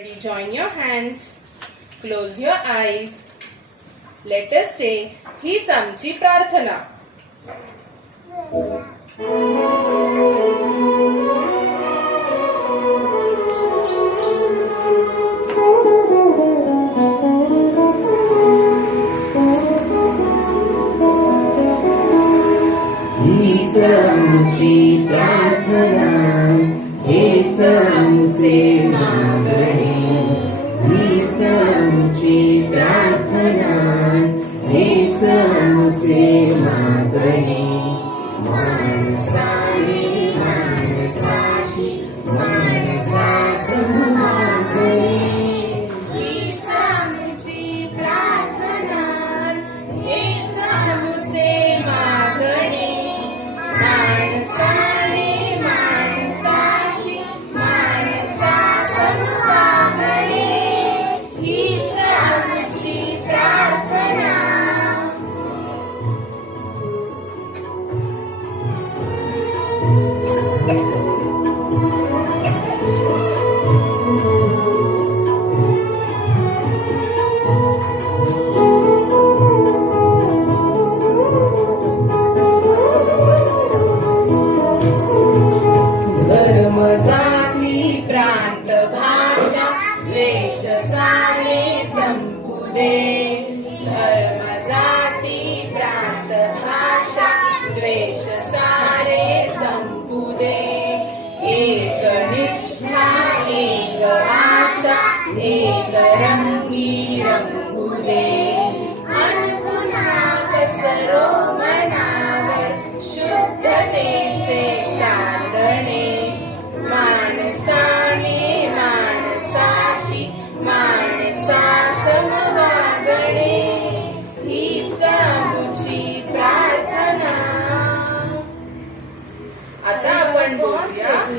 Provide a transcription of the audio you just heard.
Everybody join your hands. Close your eyes. Let us say, हीच आमची प्रार्थना. हीच आमची प्रार्थना, हेच आमचे मागणे. हीच आमची प्रार्थना, हेच आमचे मागणे. माणसाने माणसाशी, माणसास मागणे. हीच आमची प्रार्थना, हेच आमचे मागणे. माणसाने माणसाशी, माणसास मागणे. हीच आमची प्रार्थना. धर्म जाती प्रांत भाषा द्वेष सारे संपू दे. धर्म जाती प्रांत भाषा द्वेष सारे संपू दे. एक निष्ठा एक आशा एक रंगी रंगू दे. अन पुन्हा पसरो मनावर शुद्धतेचे चांदणे. माणसाने माणसाशी, माणसास वागणे. हीच आमची प्रार्थना. आता आपण बोलूया.